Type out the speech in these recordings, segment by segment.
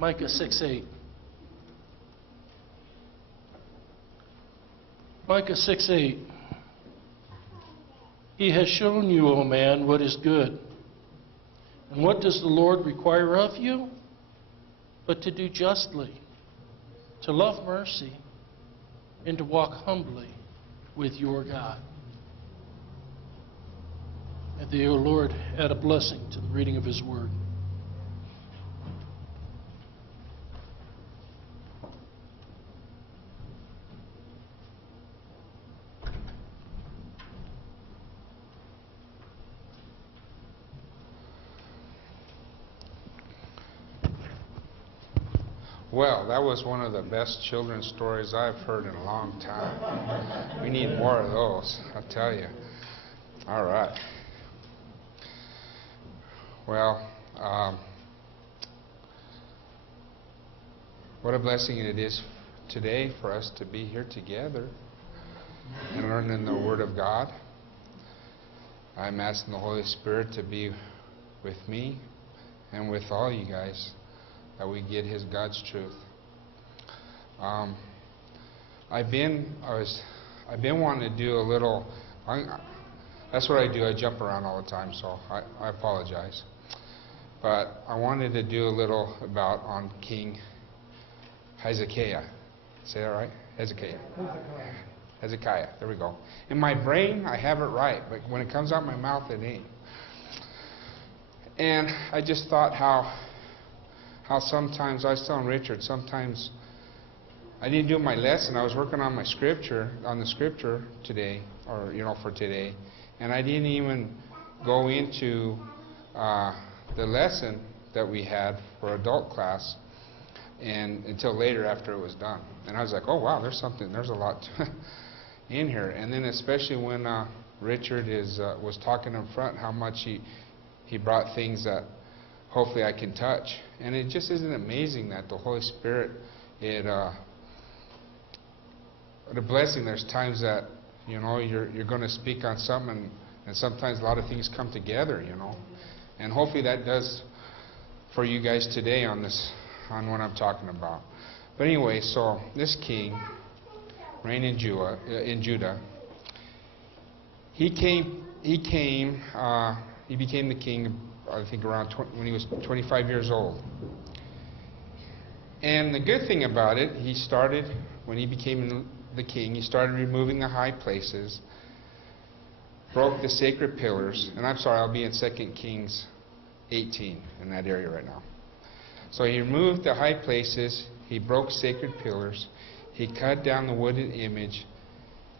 Micah 6:8. Micah 6:8. He has shown you, O man, what is good. And what does the Lord require of you? But to do justly, to love mercy, and to walk humbly with your God. And the O Lord add a blessing to the reading of His Word. Well, that was one of the best children's stories I've heard in a long time. We need more of those, I'll tell you. All right. Well, what a blessing it is today for us to be here together and learning the Word of God. I'm asking the Holy Spirit to be with me and with all you guys, that we get God's truth. I've been wanting to do a little. That's what I do. I jump around all the time, so I apologize. But I wanted to do a little about on King Hezekiah. Say that right? Hezekiah. Hezekiah. There we go. In my brain, I have it right, but when it comes out my mouth, it ain't. And I just thought how sometimes, I was telling Richard, sometimes I didn't do my lesson. I was working on my scripture, on the scripture today, or for today, and I didn't even go into the lesson that we had for adult class, and until later after it was done. And I was like, oh wow, there's a lot in here. And then especially when Richard was talking up front, how much he brought things that hopefully I can touch. And it just isn't amazing that the Holy Spirit, what a blessing. There's times that, you're going to speak on something, and sometimes a lot of things come together, And hopefully that does for you guys today on what I'm talking about. But anyway, so this king reigned in Judah. He became the king, I think, around when he was 25 years old. And the good thing about it, when he became the king, he started removing the high places, broke the sacred pillars, and I'm sorry, I'll be in 2 Kings 18 in that area right now. So he removed the high places, he broke sacred pillars, he cut down the wooden image,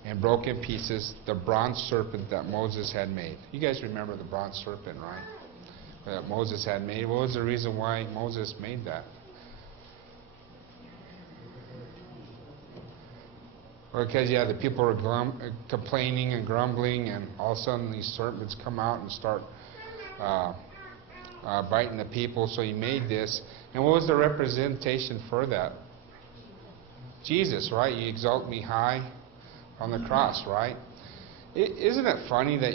and broke in pieces the bronze serpent that Moses had made. You guys remember the bronze serpent, right? That Moses had made. What was the reason why Moses made that? Well, because the people were complaining and grumbling, and all of a sudden these serpents come out and start biting the people. So he made this. And what was the representation for that? Jesus, right? You exalt me high on the cross, right? Isn't it funny that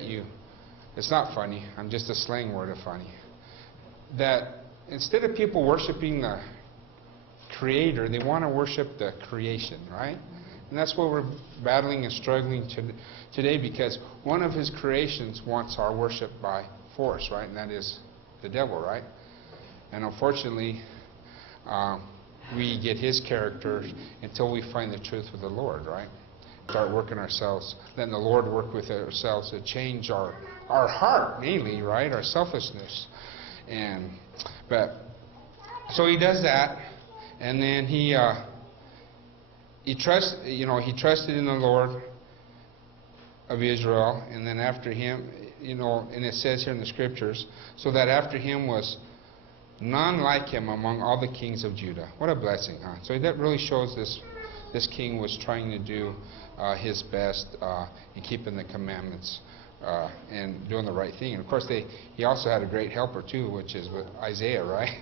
it's not funny, I'm just a slang word of funny, that instead of people worshiping the Creator, they want to worship the creation, right? And that's what we're battling and struggling today, because one of His creations wants our worship by force, right? And that is the devil, right? And unfortunately, we get his character until we find the truth with the Lord, right? Start working ourselves, then the Lord work with ourselves to change our heart, mainly, right? Our selfishness. So he does that, and then he trusted in the Lord of Israel, and then after him, and it says here in the scriptures, so that after him was none like him among all the kings of Judah. What a blessing, huh? So that really shows this king was trying to do his best in keeping the commandments and doing the right thing. And of course, he also had a great helper too, which is with Isaiah, right?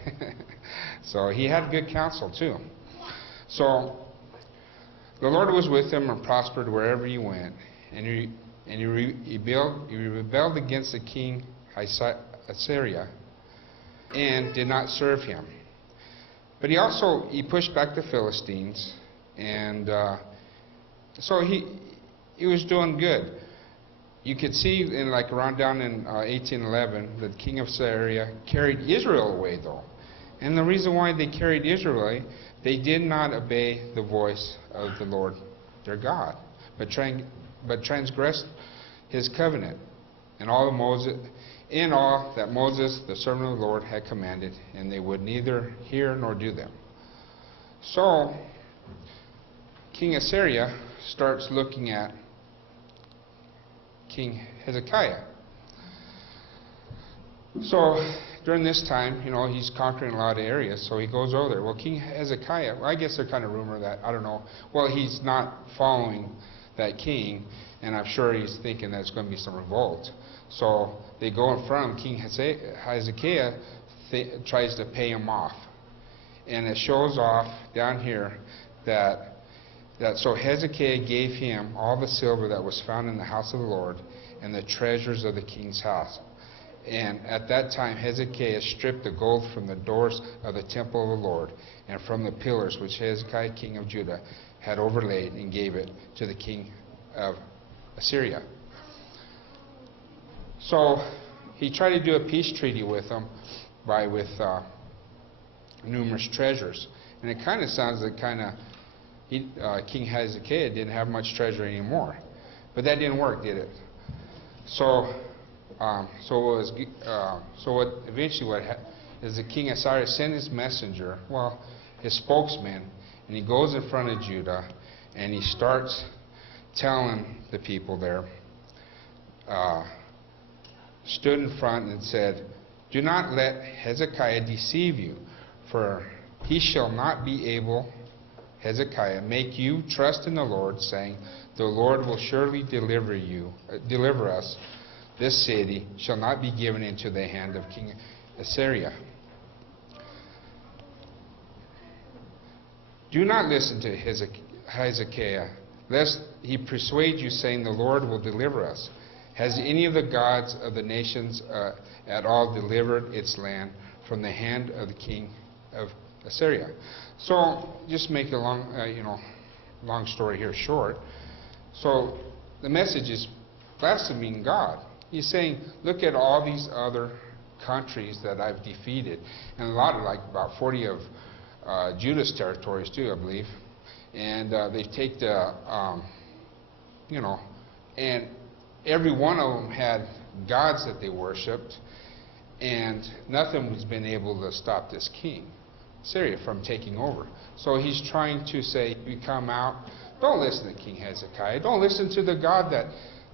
So he had good counsel too. So the Lord was with him and prospered wherever he went. And he rebelled against the king Assyria and did not serve him. But he pushed back the Philistines, and so he was doing good. You could see in around down in 1811, the king of Syria carried Israel away, though. And the reason why they carried Israel away, they did not obey the voice of the Lord their God, but transgressed his covenant and all that Moses, the servant of the Lord, had commanded, and they would neither hear nor do them. So King of Syria starts looking at King Hezekiah. So during this time, he's conquering a lot of areas, so he goes over there. Well, King Hezekiah, I guess they're kind of rumor that, I don't know, well, he's not following that king, and I'm sure he's thinking there's going to be some revolt. So they go in front of him. King Hezekiah tries to pay him off. And it shows off down here that so Hezekiah gave him all the silver that was found in the house of the Lord and the treasures of the king's house. And at that time Hezekiah stripped the gold from the doors of the temple of the Lord and from the pillars which Hezekiah king of Judah had overlaid, and gave it to the king of Assyria. So he tried to do a peace treaty with them with numerous treasures. And it kind of sounds like King Hezekiah didn't have much treasure anymore. But that didn't work, did it? So eventually what happened is the king of Syria sent his messenger, his spokesman, and he goes in front of Judah, and he starts telling the people there, stood in front and said, "Do not let Hezekiah deceive you, for he shall not be able, Hezekiah, make you trust in the Lord, saying, the Lord will surely deliver us. This city shall not be given into the hand of King Assyria. Do not listen to Hezekiah, lest he persuade you, saying, the Lord will deliver us. Has any of the gods of the nations at all delivered its land from the hand of the king of Assyria?" So, just make a long story here short. So, the message is blaspheming God. He's saying, look at all these other countries that I've defeated, and a lot of, about 40 of Judah's territories too, I believe, and they take and every one of them had gods that they worshipped, and nothing has been able to stop this king, Syria, from taking over. So he's trying to say, you come out, don't listen to King Hezekiah, don't listen to the God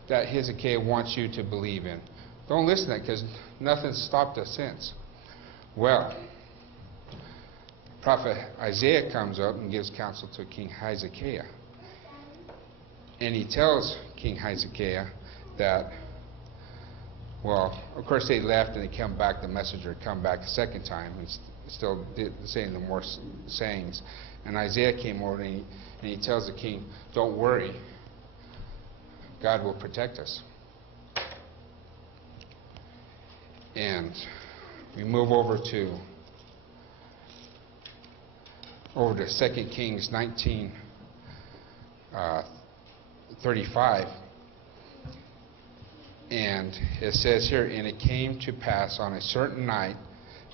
that Hezekiah wants you to believe in. Don't listen to that, because nothing's stopped us since. Well, Prophet Isaiah comes up and gives counsel to King Hezekiah. And he tells King Hezekiah that, of course they left and they come back, the messenger come back a second time and still saying the more sayings. And Isaiah came over and he tells the king, don't worry, God will protect us. And we move over to 2 Kings 19:35. And it says here, and it came to pass on a certain night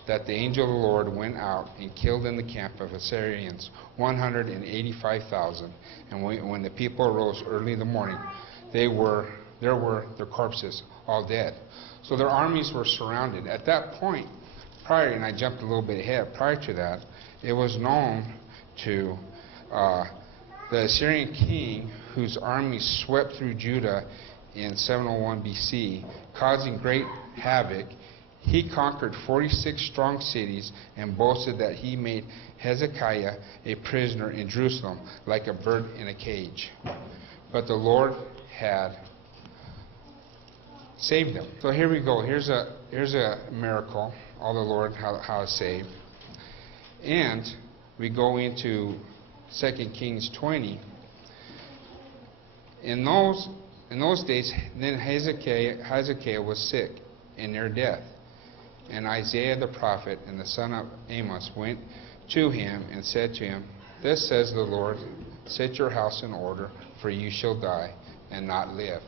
that the angel of the Lord went out and killed in the camp of Assyrians 185,000. And when the people arose early in the morning, there were their corpses all dead. So their armies were surrounded. At that point, prior, and I jumped a little bit ahead, prior to that, it was known to the Assyrian king whose army swept through Judah in 701 BC, causing great havoc. He conquered 46 strong cities and boasted that he made Hezekiah a prisoner in Jerusalem, like a bird in a cage. But the Lord had saved him. So here we go. Here's a miracle. All the Lord how saved. And we go into 2 Kings 20. In those days, then Hezekiah was sick and near death. And Isaiah the prophet and the son of Amos went to him and said to him, Thus says the Lord, set your house in order, for you shall die and not live.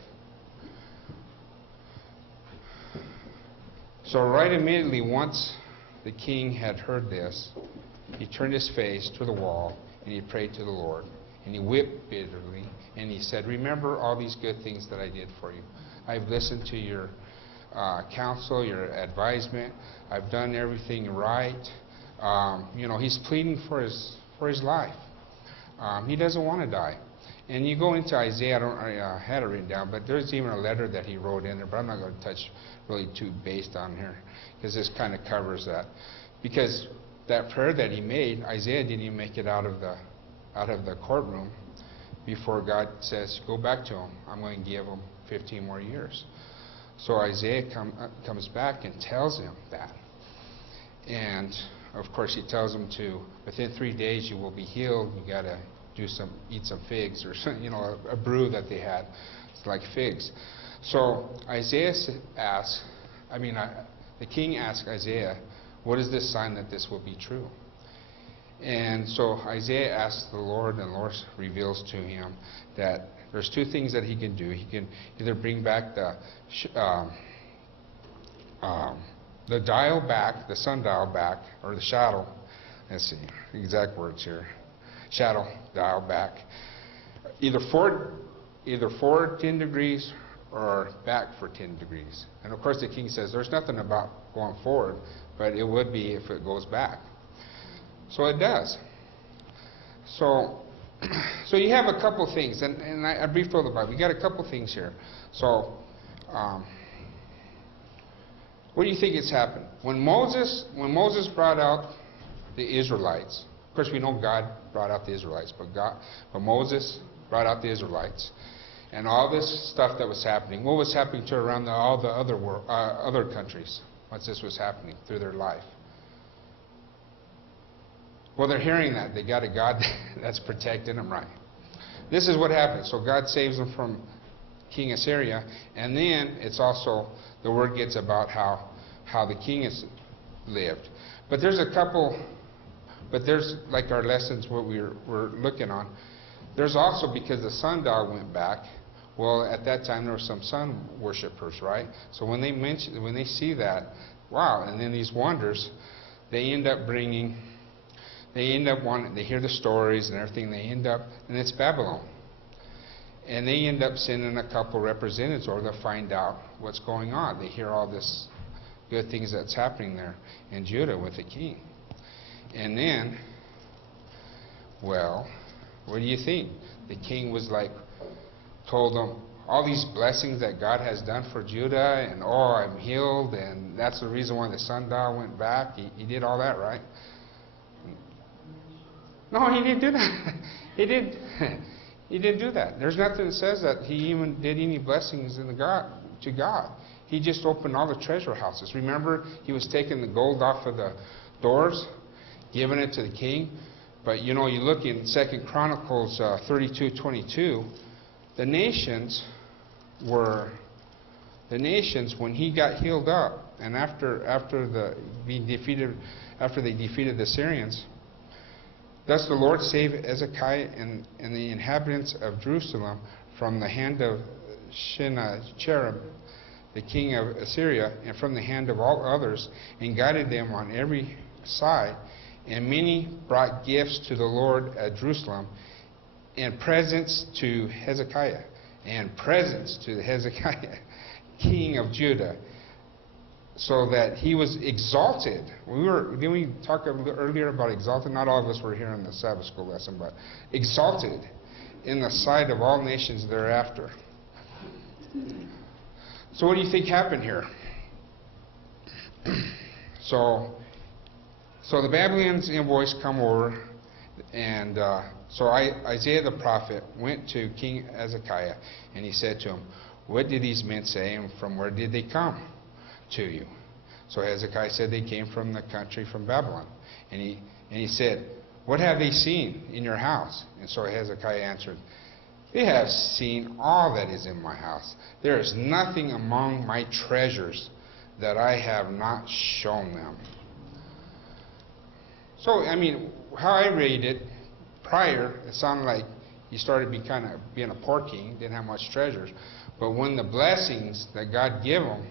So right immediately, once the king had heard this, he turned his face to the wall and he prayed to the Lord. And he wept bitterly and he said, Remember all these good things that I did for you. I've listened to your counsel, your advisement. I've done everything right. He's pleading for his life. He doesn't want to die. And you go into Isaiah, I had it written down, but there's even a letter that he wrote in there, but I'm not going to touch really too based on here, because this kind of covers that. Because that prayer that he made, Isaiah didn't even make it out of the courtroom before God says, go back to him. I'm going to give him 15 more years. So Isaiah comes back and tells him that. And of course he tells him to, within 3 days you will be healed. You got to eat some figs, or a brew that they had. It's like figs. So Isaiah asks, the king asked Isaiah, what is this sign that this will be true? And so Isaiah asks the Lord, and the Lord reveals to him that there's two things that he can do. He can either bring back the dial back, the sundial back, or the shadow. Let's see, exact words here. Shadow dial back, either forward 10 degrees or back for 10 degrees. And of course the king says there's nothing about going forward, but it would be if it goes back. So it does. So you have a couple things, and I briefed over the Bible. We got a couple things here. So what do you think has happened? When Moses brought out the Israelites, of course we know God brought out the Israelites, but Moses brought out the Israelites, and all this stuff that was happening. What was happening to around all the other countries once this was happening through their life? Well, they're hearing that. They got a God that's protecting them, right? This is what happens. So God saves them from King Assyria, and then it's also, the word gets about how the king has lived. But there's like our lessons, what we're looking on. There's also, because the sundial went back, well, at that time there were some sun worshippers, right? So when they see that, wow, and then these wonders, they hear the stories and everything, and it's Babylon. And they end up sending a couple representatives over to find out what's going on. They hear all this good things that's happening there in Judah with the king. And then, well, what do you think? The king was told them all these blessings that God has done for Judah, and I'm healed, and that's the reason why the sundial went back. He did all that, right? No, he didn't do that. He didn't do that. There's nothing that says that he even did any blessings to God. He just opened all the treasure houses. Remember, he was taking the gold off of the doors, giving it to the king. But you look in 2 Chronicles 32:22, the nations, when he got healed up, and after they defeated the Syrians, thus the Lord saved Hezekiah and the inhabitants of Jerusalem from the hand of Sennacherib, the king of Assyria, and from the hand of all others, and guided them on every side. And many brought gifts to the Lord at Jerusalem, and presents to Hezekiah, king of Judah, so that he was exalted. Didn't we talk earlier about exalted? Not all of us were here in the Sabbath school lesson, but exalted in the sight of all nations thereafter. So what do you think happened here? So the Babylonians envoys come over, and so Isaiah the prophet went to King Hezekiah, and he said to him, what did these men say, and from where did they come to you? So Hezekiah said they came from the country, from Babylon. And he said, what have they seen in your house? And so Hezekiah answered, they have seen all that is in my house. There is nothing among my treasures that I have not shown them. So, I mean, how I read it, prior, it sounded like he started being a poor king, didn't have much treasures. But when the blessings that God gave him,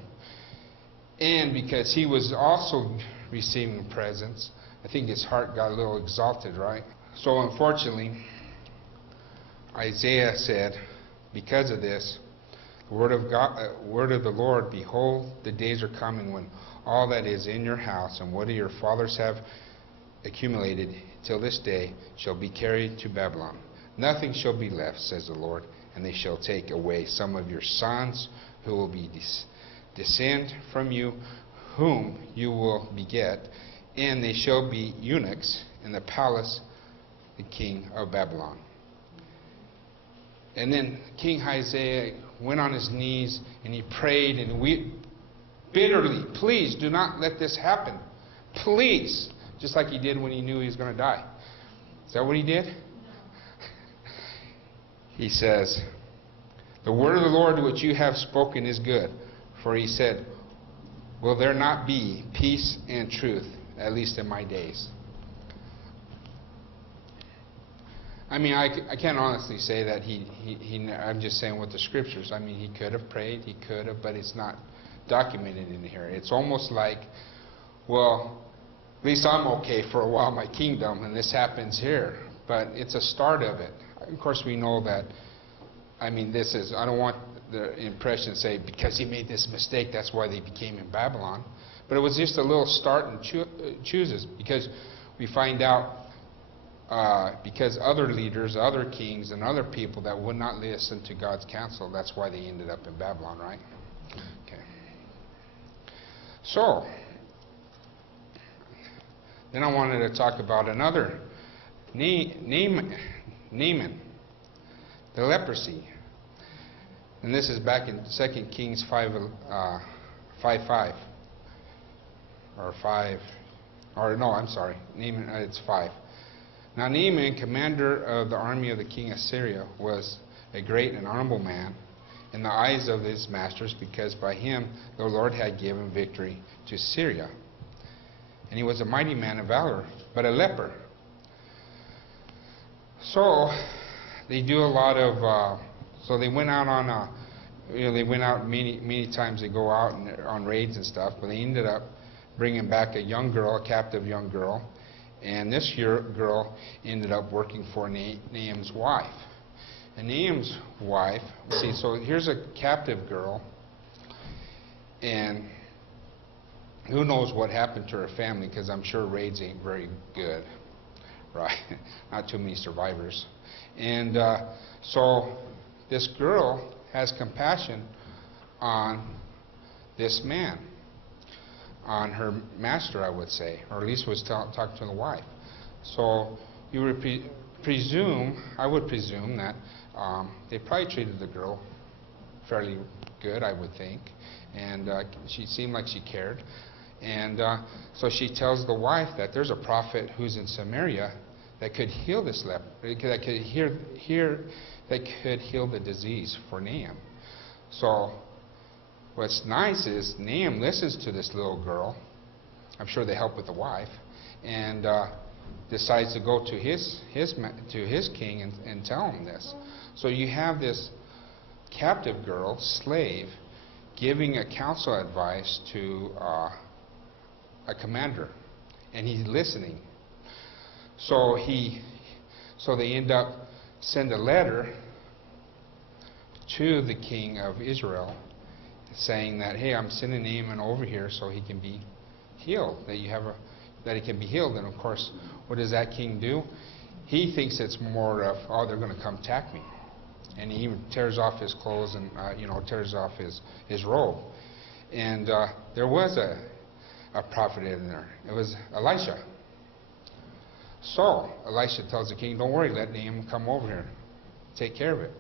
and because he was also receiving presents, I think his heart got a little exalted, right? So unfortunately, Isaiah said, because of this, the word of God, word of the Lord, behold, the days are coming when all that is in your house and what your fathers have accumulated till this day shall be carried to Babylon. Nothing shall be left, says the Lord, and they shall take away some of your sons who will be descend from you, whom you will beget, and they shall be eunuchs in the palace of the king of Babylon. And then King Isaiah went on his knees and he prayed and wept bitterly. Please do not let this happen. Please. Just like he did when he knew he was going to die. Is that what he did? He says, the word of the Lord which you have spoken is good. For he said, will there not be peace and truth, at least in my days? I mean, I can't honestly say that I'm just saying what the scriptures. I mean, he could have prayed, he could have, but it's not documented in here. It's almost like, well, at least I'm okay for a while, my kingdom, and this happens here. But it's a start of it. Of course, we know that, I mean, this is, I don't want the impression to say, because he made this mistake, that's why they became in Babylon. But it was just a little start and chooses, because we find out, because other leaders, other kings, and other people that would not listen to God's counsel, that's why they ended up in Babylon, right? Okay. So, then I wanted to talk about another, Naaman, the leprosy. And this is back in 2 Kings 5:5. Or 5, or no, I'm sorry, Naaman, it's 5. Now Naaman, commander of the army of the king of Syria, was a great and honorable man in the eyes of his masters, because by him the Lord had given victory to Syria. And he was a mighty man of valor, but a leper. So they do a lot of, so they went out on, they went out many times. They go out on raids and stuff, but they ended up bringing back a young girl, a captive young girl. And this girl ended up working for Naaman's wife. And Naaman's wife, see, so here's a captive girl, and who knows what happened to her family, because I'm sure raids ain't very good, right? Not too many survivors. And so this girl has compassion on this man, on her master, I would say, or at least was talking to the wife. So you would presume, I would presume that they probably treated the girl fairly good, I would think, and she seemed like she cared. And so she tells the wife that there's a prophet who's in Samaria that could heal this leper, that could heal the disease for Naaman. So what's nice is Naaman listens to this little girl. I'm sure they help with the wife, and decides to go to his king and tell him this. So you have this captive girl, slave, giving a counsel advice to a commander, and he's listening. So they end up send a letter to the king of Israel, saying that, hey, I'm sending Naaman over here so he can be healed, that he can be healed. And of course, what does that king do? He thinks it's more of, oh, they're going to come attack me, and he even tears off his clothes and tears off his robe. And there was a prophet in there. It was Elisha. So Elisha tells the king, don't worry, let Naaman come over here, take care of it.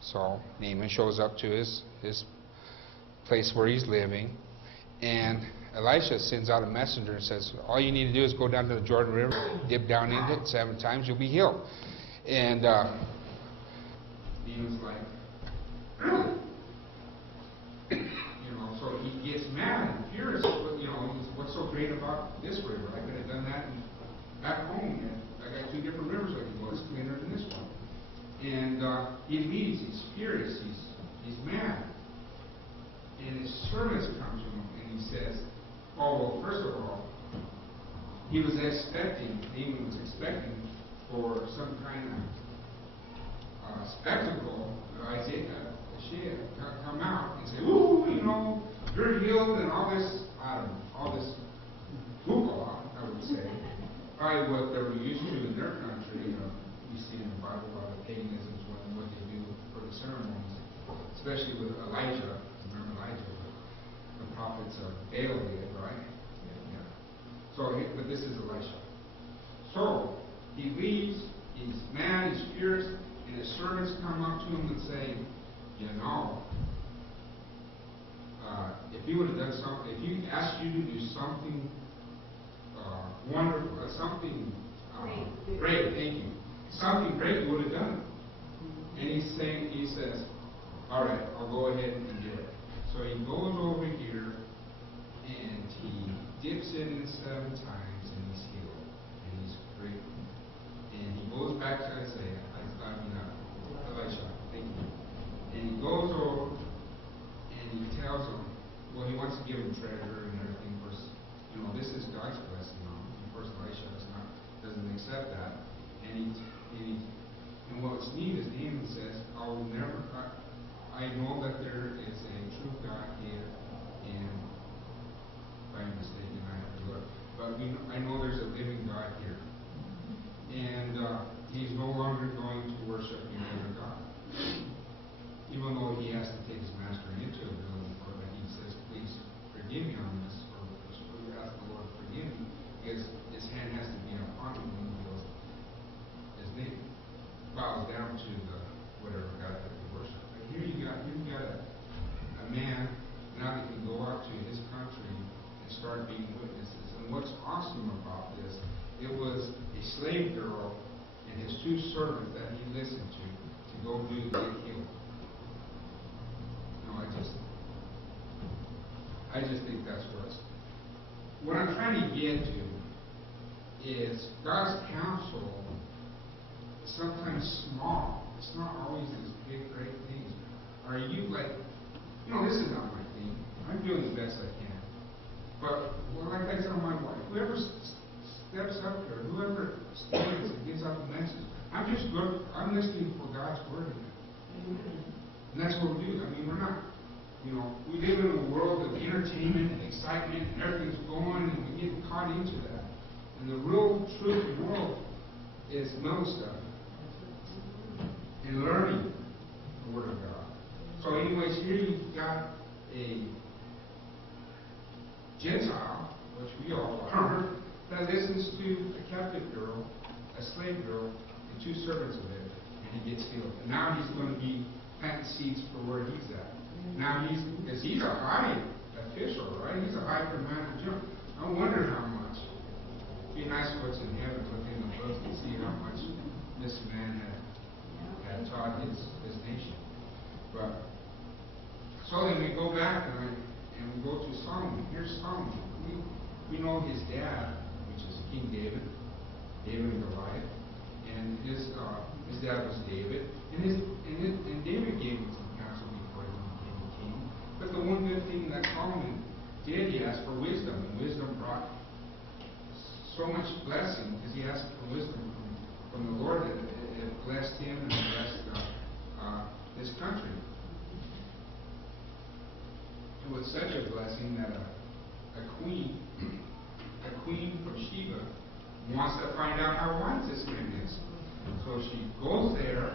So Naaman shows up to his place where he's living, and Elisha sends out a messenger and says, all you need to do is go down to the Jordan River, dip down into it 7 times, you'll be healed. And Naaman's like, really? So he gets mad and furious. What's so great about this river? I could have done that in back home, I got 2 different rivers I can go. It's cleaner than this one. And he leaves. He's furious. He's mad. And his servants come to him, and he says, oh, well, first of all, he was expecting, Naaman was expecting for some kind of spectacle, Isaiah come out and say, ooh, you're healed, and all this, I don't know, all this hoopla, I would say, probably what they were used to in their country. You see in the Bible a lot of paganism, what they do for the ceremonies, especially with Elijah. Remember Elijah, the prophets of Baal did, right? Yeah. So, but this is Elisha. So he leaves. He's mad. He's furious, and his servants come up to him and say, if he would have done something, if he asked you to do something wonderful, something great, thank you. Something great, you would have done it. And he says, all right, I'll go ahead and do it. So he goes over here, and he dips in it 7 times, and he's healed. And he's great. And he goes back to Isaiah, Elisha, thank you. And he goes over, and he tells him, well, he wants to give him treasure and everything. Of course, this is God's blessing on him. Of course, Elisha doesn't accept that. And what's neat is Naaman says, I know that there is a true God here, and if I'm mistaken, I have to look. But I know there's a living God here. And he's no longer going to worship any other God. Even though he has to take his master into the building for that, he says, please forgive me on this, or ask the Lord to forgive me, because his hand has to be upon him when he goes, his name bows down to the whatever God that we worship. But here you got a man now that can go out to his country and start being witnesses. And what's awesome about this, it was a slave girl and his 2 servants that he listened to go do to get healed. I just think that's what I'm trying to get to is God's counsel is sometimes small. It's not always these big, great things. Are you like, this is not my thing. I'm doing the best I can. But, like I tell my wife, whoever steps up there, whoever stands and gives out the message, I'm listening for God's word. And that's what we do. We're not, we live in a world of entertainment and excitement, and everything's going, and we get caught into that. And the real truth of the world is middle stuff and learning the Word of God. So, anyways, here you've got a Gentile, which we all are, that listens to a captive girl, a slave girl, and 2 servants of it, and he gets healed. And now he's going to be planting seeds for where he's at. Now because he's a high official, right? He's a high commander general. I wonder how much. It'd be nice what's in heaven, look in the books and see how much this man had taught his nation. But so then we go back and we go to Solomon. Here's Solomon. We know his dad, which is King David and Goliath, and his dad was David, and David gave him some counsel before he became king. But the one good thing that Solomon did, he asked for wisdom, and wisdom brought so much blessing because he asked for wisdom from the Lord that it blessed him and blessed his country. It was such a blessing that a queen from Sheba wants to find out how wise this man is. So she goes there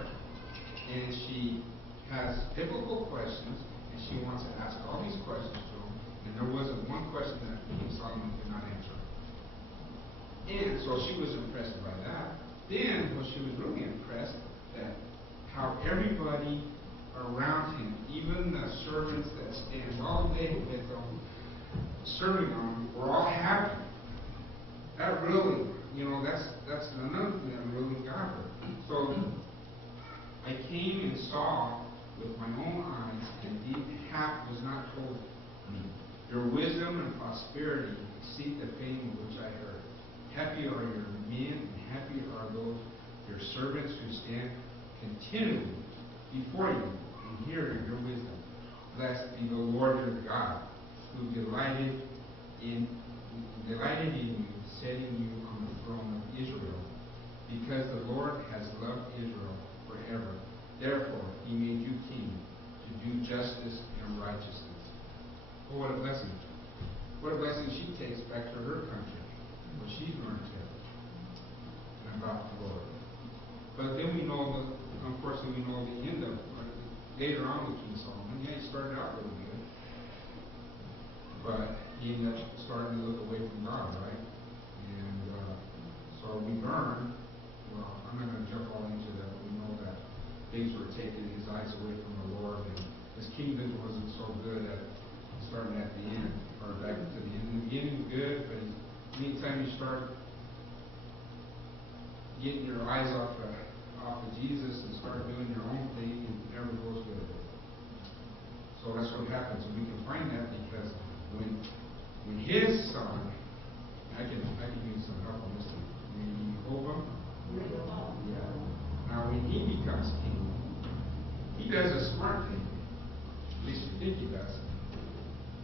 and she has biblical questions and she wants to ask all these questions to him. And there wasn't one question that King Solomon could not answer. And so she was impressed by that. Then, she was really impressed that how everybody around him, even the servants that stand all day with him, serving him, were all happy. That really, that's another thing that really got her. So I came and saw with my own eyes, and deep half was not told me. Your wisdom and prosperity exceed the fame of which I heard. Happy are your men, and happy are those your servants who stand continually before you and hear your wisdom. Blessed be the Lord your God, who delighted in you, setting you on the throne of Israel, because the Lord has loved Israel forever. Therefore, he made you king to do justice and righteousness. Oh, what a blessing. What a blessing she takes back to her country, where she's learned to about the Lord. But then we know, unfortunately, we know the end of, later on with King Solomon. Yeah, he started out really good, but he ended up starting to look away from God, right? And so we learn, well, I'm not going to jump all into that, but we know that things were taking his eyes away from the Lord, and his kingdom wasn't so good at starting at the end, or back to the end. In the beginning, good, but anytime you start getting your eyes off of Jesus and start doing your own thing, it never goes good. So that's what happens, and we can find that because when his son, I can use some help on this one. Rehoboam? Yeah. Now when he becomes king, he does a smart thing. At least you think he does.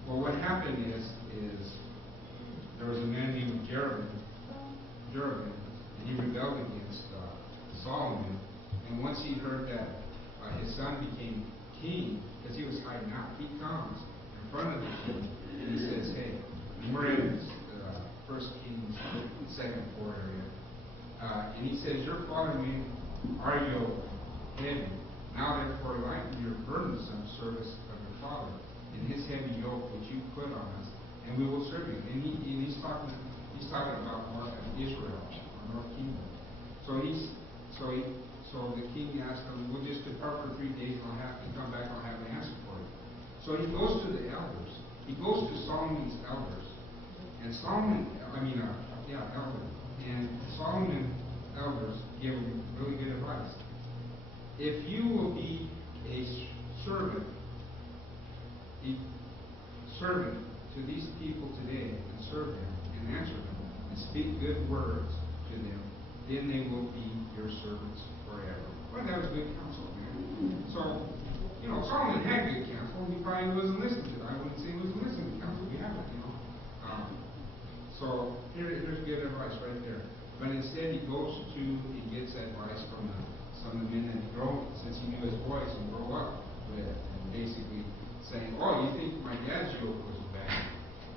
Well, what happened is there was a man named Jeroboam, and he rebelled against Solomon. And once he heard that his son became king, because he was hiding out, he comes in front of the king and he says, "Hey," and we're in 1 Kings 2nd 4 area, and he says, "Your father made our yoke heavy. Now therefore lighten your burdensome service of your father in his heavy yoke which you put on us, and we will serve you." And he's talking about Israel, our North Kingdom. So the king asked him, "We'll just depart for 3 days, and I'll have to come back. I'll have an answer for you." So he goes to the elders. He goes to Solomon's elders, and elders. And Solomon's elders give him really good advice. If you will be a servant to these people today, and serve them, and answer them, and speak good words to them, then they will be your servants forever. Well, that was good counsel, man. So, Solomon had good counsel. He probably wasn't listening to it. I wouldn't say he wasn't listening to counsel. We have it, So, here's good advice right there. But instead, he gets advice from some of the men that he grew up, since he knew his voice and grew up with, and basically saying, "Oh, you think my dad's yoke was bad?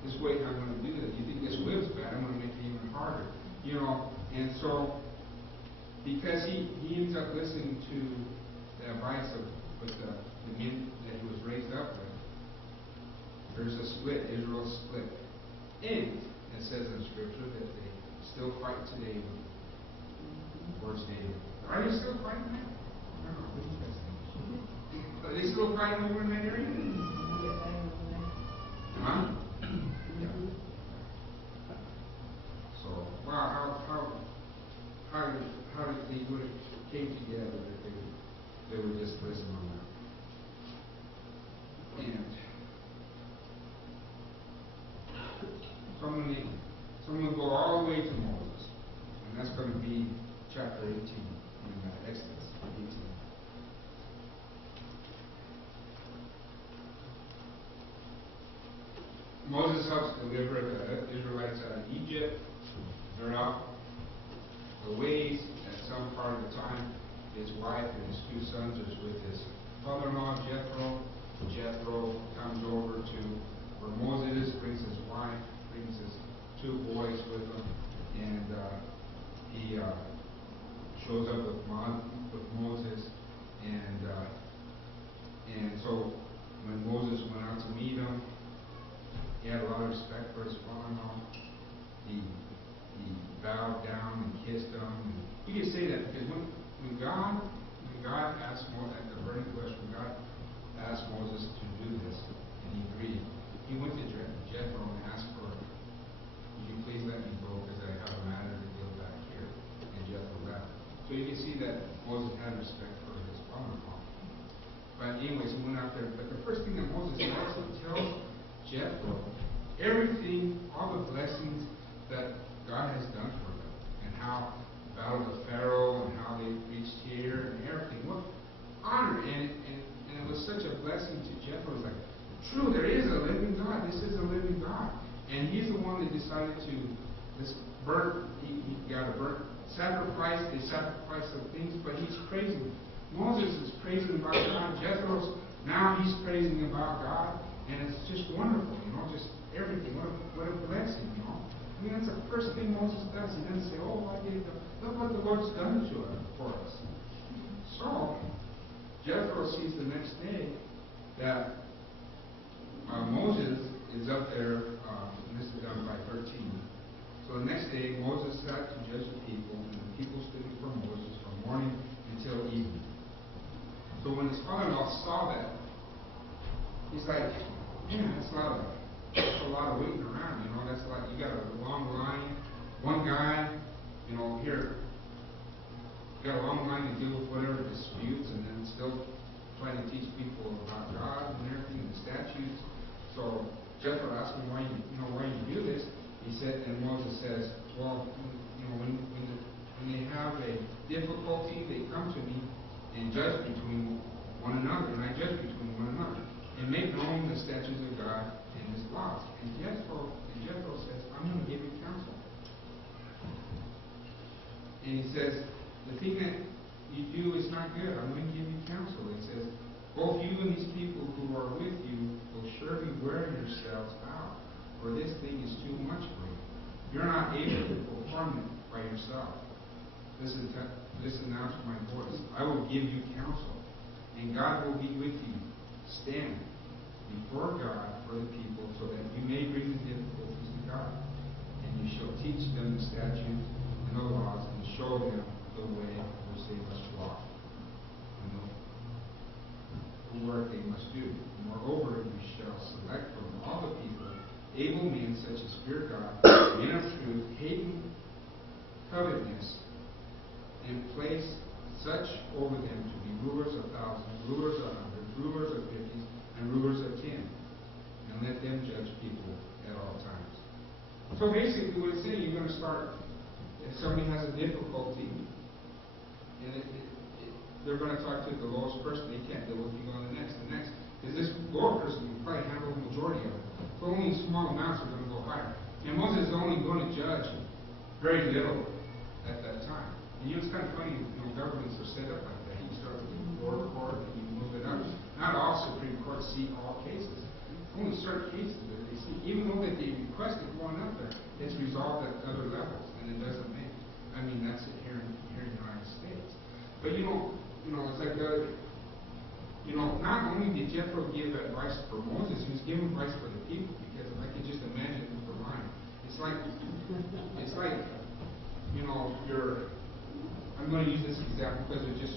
This way I'm going to do that. You think this whip's bad? I'm going to make it even harder." And so, because he ends up listening to the advice of the men that he was raised up with, there's a split. Israel's split. And it says in Scripture that they still fight today towards David. Are they still fighting that? I don't know. What do you guys think? Are they still fighting over in that area? Huh? Yeah. So, wow, how did they would have came together if they would just listen on that? And so I'm going to go all the way to Moses, and that's going to be chapter 18 in Exodus 18. Moses helps deliver the Israelites out of Egypt. They're out a ways. At some part of the time, his wife and his 2 sons are with his father-in-law, Jethro. Jethro comes over to where Moses is, brings his wife, brings his 2 boys with him, and he shows up with Moses, and so when Moses went out to meet him, he had a lot of respect for his father-in-law. He bowed down and kissed him. And you can say that because when God asked Moses at the burning bush, when God asked Moses to do this, and he agreed, he went to Jethro and asked for, "Would you please let me go because I have a matter to deal back here?" And Jethro left. So you can see that Moses had respect for his father-in-law. But anyways, he went out there. But the first thing that Moses does, he tells Jethro everything, all the blessings that God has done for them, and how battled with Pharaoh, and how they reached here, and everything. What honor, and it was such a blessing to Jethro. It was like, true, there is a living God. This is a living God, and He's the one that decided to this burn. He got a burnt sacrifice. They sacrificed some things, but he's praising. Moses is praising about God. Jethro's now he's praising about God, and it's just wonderful, just everything. What a blessing, I mean, that's the first thing Moses does. He doesn't say, "Oh, look what the Lord's done for us." So Jethro sees the next day that Moses is up there. This is done by 13. So the next day, Moses sat to judge the people, and the people stood before Moses from morning until evening. So when his father-in-law saw that, he's like, "Man, that's a lot of waiting around. That's like you got a long line. One guy, here, you got a long line to deal with whatever disputes, and then still trying to teach people about God and everything, and the statutes." So Jethro asked him, why you do this? He said, and Moses says, "Well, when they have a difficulty, they come to me and judge between one another, and I judge between one another, and make known the statutes of God and His laws." And Jethro says, "I'm going to give you counsel." And he says, "The thing that you do is not good. I'm going to give you counsel." He says, "Both you and these people who are with you will surely wear yourselves out, for this thing is too much for you. You're not able to perform it by yourself. Listen now to my voice. I will give you counsel, and God will be with you. Stand before God for the people, so that you may bring the difficulties to God. And you shall teach them the statutes and the laws, and show them the way which they must walk, and the work they must do. Moreover, you shall select from all the people able men such as fear God, men of truth, hating covetousness, and place such over them to be rulers of thousands, rulers of hundreds, rulers of fifties, and rulers of 10. And let them judge people at all times." So basically what it's saying, you're going to start, if somebody has a difficulty, and they're going to talk to the lowest person. They can't deal with you, go on the next. Because this lower person can probably handle the majority of it. So only small amounts are going to go higher. And Moses is only going to judge very little at that time. And it's kind of funny, governments are set up like that. You start with the lower court and you move it up. Not all Supreme Courts see all cases. Only certain cases that they see. Even though that they requested going up there, it's resolved at other levels, and it doesn't make. I mean, that's it here in the United States. But it's like not only did Jethro give advice for Moses, he was giving advice for the people, because I can just imagine it for mine. It's like I'm going to use this example because it just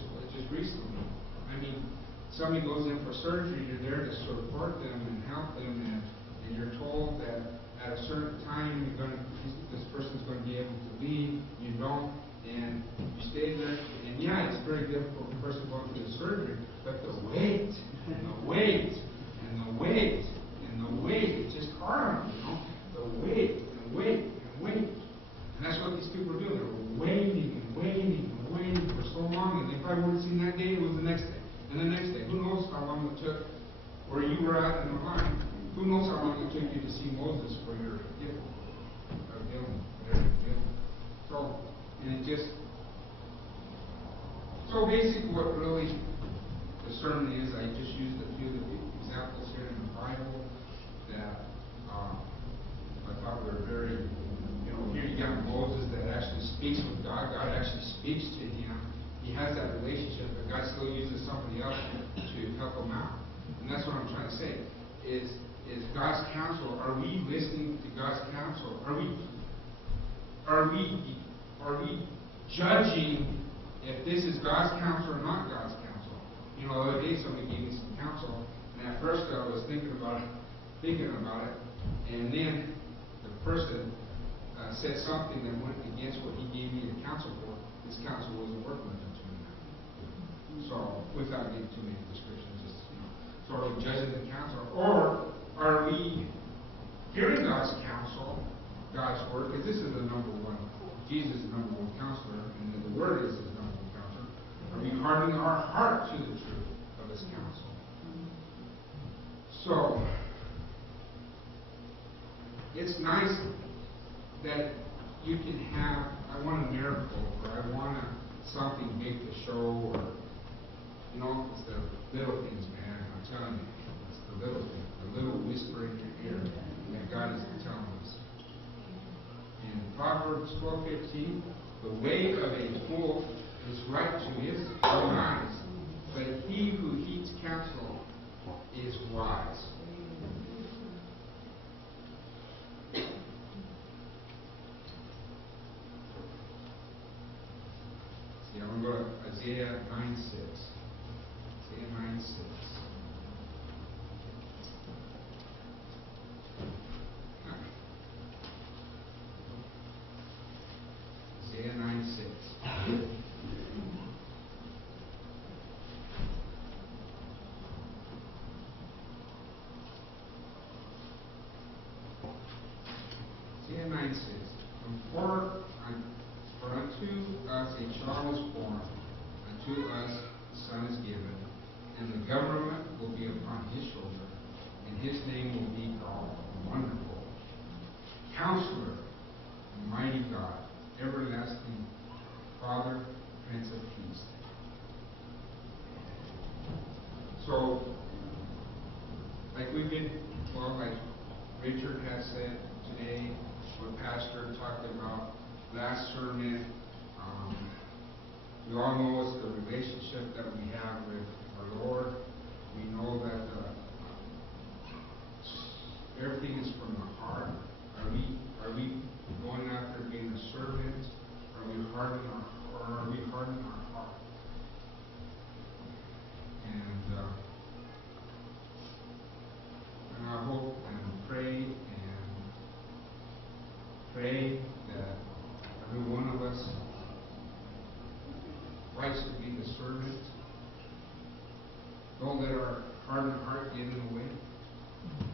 recently. I mean, somebody goes in for surgery, you're there to support them and help them, and you're told that at a certain time this person's going to be able to leave. You don't, and you stay there. And yeah, it's very difficult for the person going through the surgery, but the wait, and the wait, and the wait, and the wait, it's just hard on them, The wait, and wait, and wait. And that's what these people are doing. They're waiting and waiting and waiting for so long, and they probably would have seen that day, it was the next day, and the next day. Who knows how long it took where you were at in the line? Who knows how long it took you to see Moses for your gift of healing, whatever you're doing. So basically what really the sermon is, I just used a few of the examples here in the Bible that I thought were very, here you got Moses that actually speaks with God. God actually speaks to him. He has that relationship, but God still uses somebody else to help him out. And that's what I'm trying to say. Is God's counsel? Are we listening to God's counsel? Are we judging if this is God's counsel or not God's counsel? The other day somebody gave me some counsel, and at first I was thinking about it, and then the person said something that went against what he gave me the counsel for. His counsel wasn't working with it to me now. So, without getting too many descriptions, so are we judging the counsel, or are we hearing God's counsel God's Word, because this is the number one. Jesus is the number one counselor, and then the Word is his number one counselor. Are we hardening our heart to the truth of his counsel? So, it's nice that you can have, I want a miracle, or I want something big to show, or, it's the little things, man. I'm telling you, it's the little things, the little whisper in your ear that God is telling us. In Proverbs 12:15, the way of a fool is right to his own eyes, but he who heeds counsel is wise. See, I'm going to go to Isaiah 9:6. Isaiah 9:6. Isaiah 9:6. Isaiah 9:6. For unto us a child is born, unto us a son is given, and the government will be upon his shoulder, and his name will be called Wonderful, Counselor, Mighty God, Everlasting Father, Prince of Peace. So, like Richard has said today, what Pastor talked about last sermon, we all know it's the relationship that we have with our Lord. We know that everything is from the heart. Are we going out there being a servant? Are we hardening our heart? And I hope and pray that every one of us tries to be the servant. Don't let our hardened heart get in the way.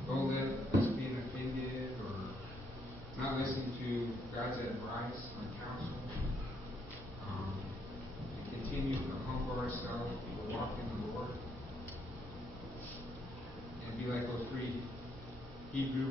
Don't let us being offended or not listening to God's advice and counsel. Continue to humble ourselves, to walk in the Lord, and be like those three Hebrew